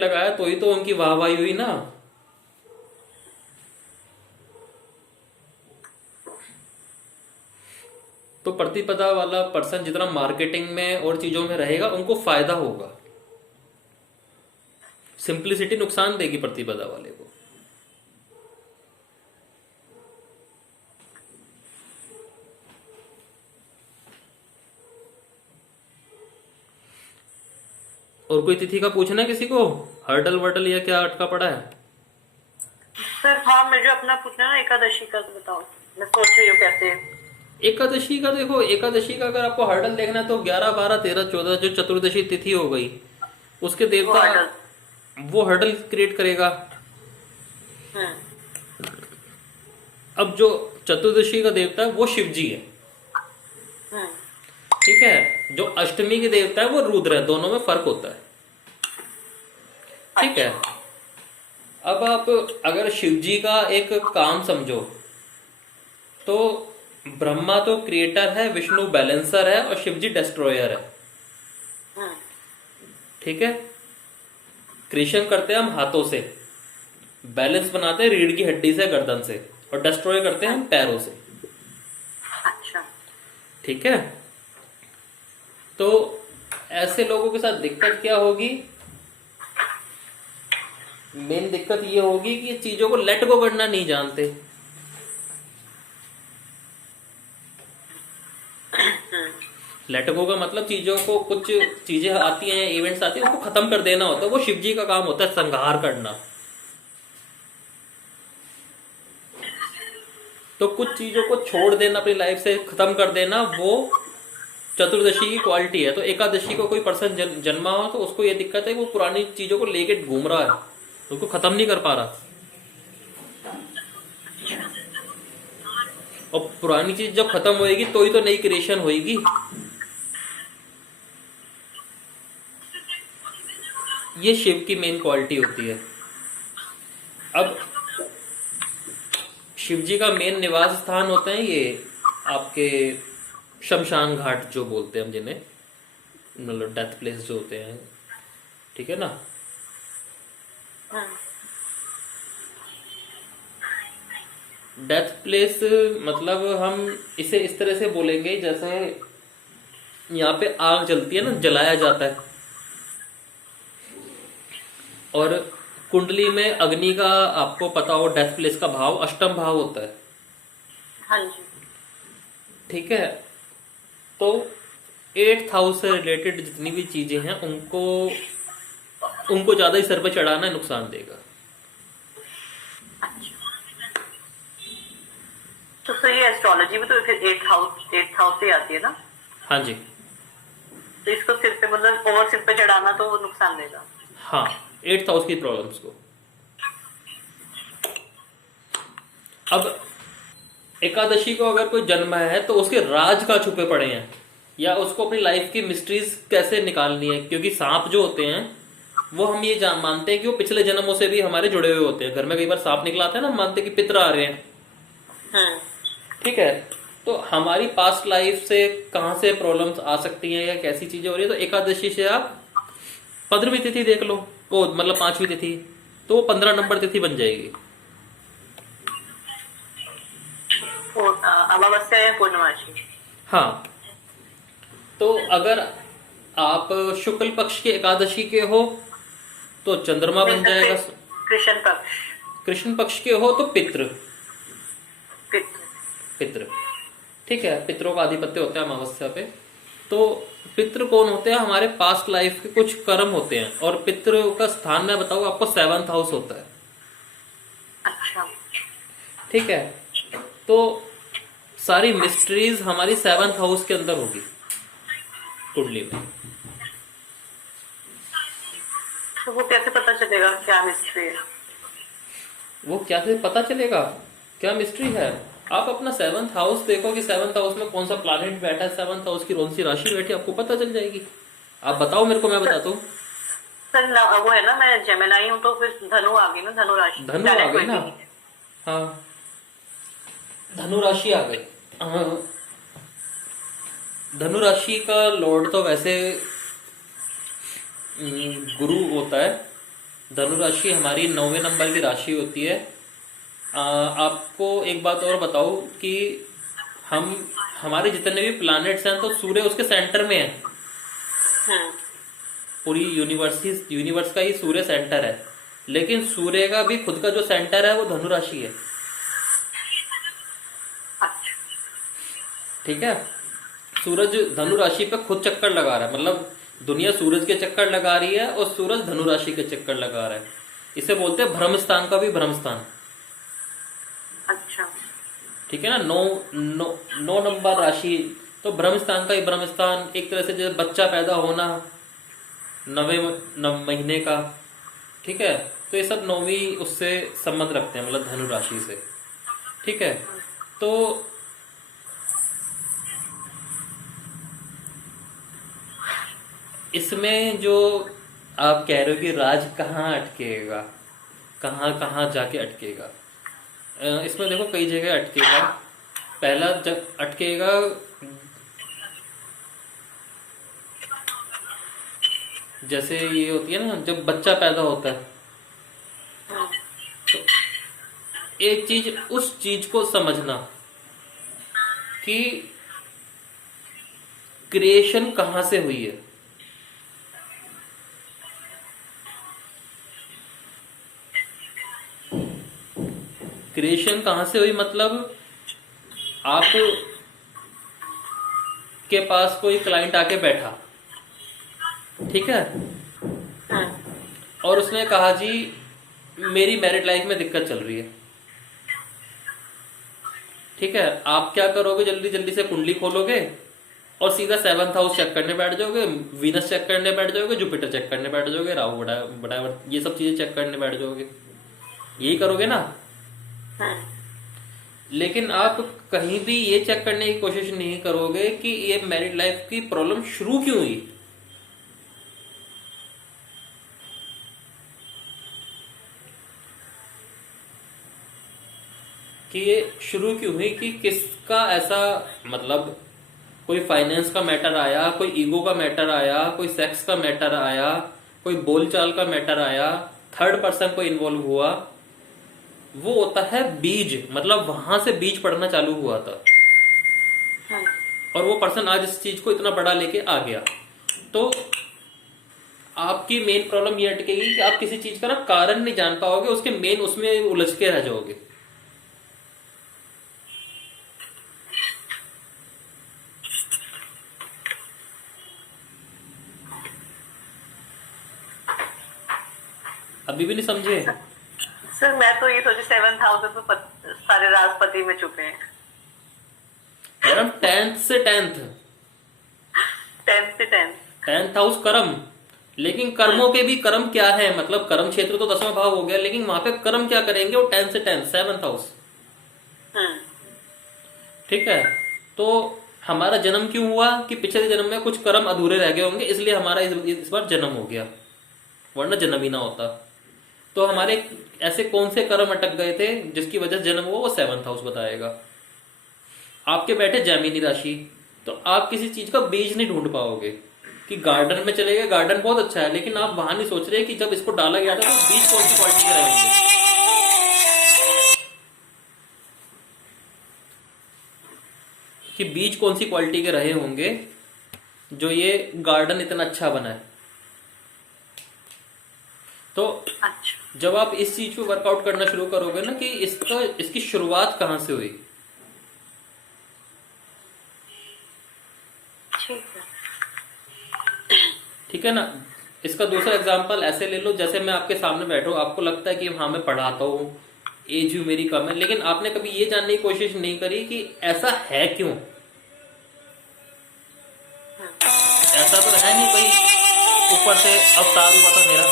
लगाया तो ही तो उनकी वाहवाही हुई ना। तो प्रतिपदा वाला पर्सन जितना मार्केटिंग में और चीजों में रहेगा उनको फायदा होगा। सिंप्लिसिटी नुकसान देगी प्रतिपदा वाले को। और कोई तिथि का पूछना है किसी को? हर्डल वर्डल या क्या अटका पड़ा है? सर हाँ, मुझे अपना पूछना है ना, एकादशी का तो बताओ। मैं सोच रही हूँ कैसे। एकादशी का देखो, एकादशी का अगर आपको हर्डल देखना है तो 11 12 13 14 जो चतुर्दशी तिथि हो गई उसके वो देवता, हर्डल। वो हर्डल क्रिएट करेगा। हम्म। अब जो चतुर्दशी का देवता है वो शिव जी है। हम्म। ठीक है। जो अष्टमी के देवता है वो रुद्र है, दोनों में फर्क होता है। ठीक है। अच्छा। अब आप अगर शिव जी का एक काम समझो तो ब्रह्मा तो क्रिएटर है, विष्णु बैलेंसर है और शिव जी डिस्ट्रॉयर है। हम्म। ठीक है। क्रिएशन करते हैं हम हाथों से, बैलेंस बनाते हैं रीढ़ की हड्डी से, गर्दन से, और डिस्ट्रॉय करते हैं हम पैरों से। अच्छा। ठीक है। तो ऐसे लोगों के साथ दिक्कत क्या होगी? मेन दिक्कत ये होगी कि चीजों को लेट गो करना नहीं जानते। लेट गो का मतलब चीजों को, कुछ चीजें आती हैं, इवेंट्स आती हैं, उसको खत्म कर देना होता है। वो शिव जी का काम होता है, संहार करना। तो कुछ चीजों को छोड़ देना, अपनी लाइफ से खत्म कर देना, वो चतुर्दशी की क्वालिटी है। तो एकादशी को कोई पर्सन जन्मा हो तो उसको ये दिक्कत है कि वो पुरानी चीजों को लेके घूम रहा है, उसको खत्म नहीं कर पा रहा। और पुरानी चीज जब खत्म होएगी तो ही तो नई क्रिएशन होएगी। ये शिव की मेन क्वालिटी होती है। अब शिव जी का मेन निवास स्थान होते हैं ये आपके शमशान घाट जो बोलते हैं हम जिन्हें, मतलब डेथ प्लेस जो होते हैं। ठीक है ना। हम्म। डेथ प्लेस मतलब हम इसे इस तरह से बोलेंगे जैसे यहाँ पे आग जलती है ना, जलाया जाता है। और कुंडली में अग्नि का आपको पता हो, डेथ प्लेस का भाव अष्टम भाव होता है। हाँ जी। ठीक है। तो 8th हाउस से रिलेटेड जितनी भी चीजें हैं उनको उनको ज्यादा ही सर पे चढ़ाना नुकसान देगा। तो सर ये एस्ट्रोलॉजी में तो फिर एट हाउस से आती है ना। हाँ जी। तो इसको सिर पे, मतलब ओवर सिर पे चढ़ाना तो वो नुकसान देगा। हाँ, 8th हाउस की प्रॉब्लम्स को। अब एकादशी को अगर कोई जन्म है तो उसके राज का छुपे पड़े हैं, या उसको अपनी लाइफ की मिस्ट्रीज कैसे निकालनी है। क्योंकि सांप जो होते हैं वो हम ये मानते हैं कि वो पिछले जन्मों से भी हमारे जुड़े हुए होते हैं। घर में कई बार सांप निकला आता है ना, हम मानते हैं कि पितर आ रहे हैं। हम्म। ठीक है। तो हमारी पास्ट लाइफ से कहाँ से प्रॉब्लम्स आ सकती हैं या कैसी चीजें हो रही है, तो एकादशी से आप 15वीं तिथि देख लो, वो मतलब 5वीं तिथि, तो वो 15 नंबर तिथि बन जाएगी। अमावस्या या पूर्णमासी। हाँ। तो अगर आप शुक्ल पक्ष के एकादशी के हो तो चंद्रमा बन जाएगा। कृष्ण पक्ष। कृष्ण पक्ष के हो तो पितृ। पितृ। पितृ। ठीक है। पितरों का आधिपत्य होता है अमावस्या पे। तो पितृ कौन होते हैं? हमारे पास्ट लाइफ के कुछ कर्म होते हैं। और पितृ का स्थान मैं बताऊं आपको 7th हाउस होता है। अच्छा। ठीक है। तो सारी मिस्ट्रीज हमारी 7th हाउस के अंदर होगी कुंडली में। तो वो कैसे पता चलेगा क्या मिस्ट्री है? वो क्या से पता चलेगा क्या मिस्ट्री है? आप अपना 7th हाउस देखो कि 7th हाउस में कौन सा प्लैनेट बैठा है, 7th हाउस की कौन सी राशि बैठी, आपको पता चल जाएगी। आप बताओ मेरे को, मैं बताता हूँ। सर वो है ना, मैं जेमिनाई हूँ, तो फिर धनु आ गई ना, धनु राशि। धनु आ गई ना। हाँ, धनु राशि आ गई। हाँ, धनु राशि का लॉर्ड तो वैसे गुरु होता है। धनु राशि हमारी 9वें नंबर की राशि होती है। आपको एक बात और बताऊं कि हम हमारे जितने भी प्लैनेट्स हैं तो सूर्य उसके सेंटर में है। हम्म। पूरी यूनिवर्स का ही सूर्य सेंटर है, लेकिन सूर्य का भी खुद का जो सेंटर है वो धनु राशि है। अच्छा। ठीक है, सूरज धनु राशि पे खुद चक्कर लगा रहा है, मतलब दुनिया सूरज के चक्कर लगा रही है और सूरज धनु राशि के चक्कर लगा रहा है। इसे बोलते हैं भ्रम स्थान का भी भ्रम स्थान। अच्छा। ठीक है ना, नौ नंबर राशि तो भ्रम स्थान का ही भ्रम स्थान। एक तरह से जैसे बच्चा पैदा होना 9वें महीने का, ठीक है, तो ये सब 9वीं उससे संबंध रखते हैं, मतलब धनु राशि से। ठीक है, तो इसमें जो आप कह रहे हो कि राज कहाँ अटकेगा, कहाँ कहाँ जाके अटकेगा, इसमें देखो कई जगह अटकेगा। पहला जब अटकेगा जैसे ये होती है ना, जब बच्चा पैदा होता है तो एक चीज, उस चीज को समझना कि क्रिएशन कहाँ से हुई है। क्रिएशन कहाँ से हुई मतलब आप के पास कोई क्लाइंट आके बैठा, ठीक है, और उसने कहा जी मेरी मैरिड लाइफ में दिक्कत चल रही है। ठीक है, आप क्या करोगे, जल्दी जल्दी से कुंडली खोलोगे और सीधा 7th हाउस चेक करने बैठ जाओगे, वीनस चेक करने बैठ जाओगे, जुपिटर चेक करने बैठ जाओगे, राहु बड़ा ये सब चीजें चेक करने बैठ जाओगे। यही करोगे ना। लेकिन आप कहीं भी ये चेक करने की कोशिश नहीं करोगे कि ये मैरिड लाइफ की प्रॉब्लम शुरू क्यों हुई। कि ये शुरू क्यों हुई, कि किसका ऐसा, मतलब कोई फाइनेंस का मैटर आया, कोई ईगो का मैटर आया, कोई सेक्स का मैटर आया, कोई बोलचाल का मैटर आया, थर्ड पर्सन को इन्वॉल्व हुआ, वो होता है बीज, मतलब वहां से बीज पड़ना चालू हुआ था और वो पर्सन आज इस चीज को इतना बड़ा लेके आ गया। तो आपकी मेन प्रॉब्लम ये अटकेगी कि आप किसी चीज का ना कारण नहीं जान पाओगे, उसके मेन उसमें उलझ के रह जाओगे। अभी भी नहीं समझे? सर मैं तो ये सोची 7th हाउस में तो सारे राजपति में छुपे हैं। मैडम 10th से 10th 10th से 10th 10th हाउस कर्म, लेकिन कर्मों के भी कर्म क्या है, मतलब कर्म क्षेत्र तो 10वां भाव हो गया, लेकिन वहां पे कर्म क्या करेंगे वो 10th से 10th 7th हाउस। ठीक है, तो हमारा जन्म क्यों हुआ कि पिछले जन्म में कुछ कर्म अधूरे रह गए होंगे, इसलिए हमारा इस बार जन्म हो गया, वरना जन्म ही ना होता। तो हमारे ऐसे कौन से कर्म अटक गए थे जिसकी वजह से जन्म हुआ, वो 7th हाउस बताएगा। आपके बैठे जैमिनी राशि, तो आप किसी चीज का बीज नहीं ढूंढ पाओगे कि गार्डन में चले गए, गार्डन बहुत अच्छा है, लेकिन आप वहां नहीं सोच रहे कि जब इसको डाला गया था तो बीज कौन सी क्वालिटी के रहे होंगे, कि बीज कौन सी क्वालिटी के रहे होंगे जो ये गार्डन इतना अच्छा बना है। तो जब आप इस चीज को वर्कआउट करना शुरू करोगे ना कि इसकी शुरुआत कहां से हुई। ठीक है ना। इसका दूसरा एग्जांपल ऐसे ले लो, जैसे मैं आपके सामने बैठा हूं, आपको लगता है कि हाँ मैं पढ़ाता हूँ, एज भी मेरी कम है, लेकिन आपने कभी ये जानने की कोशिश नहीं करी कि ऐसा है क्यों। ऐसा तो है नहीं कोई ऊपर से अवतार हुआ था मेरा,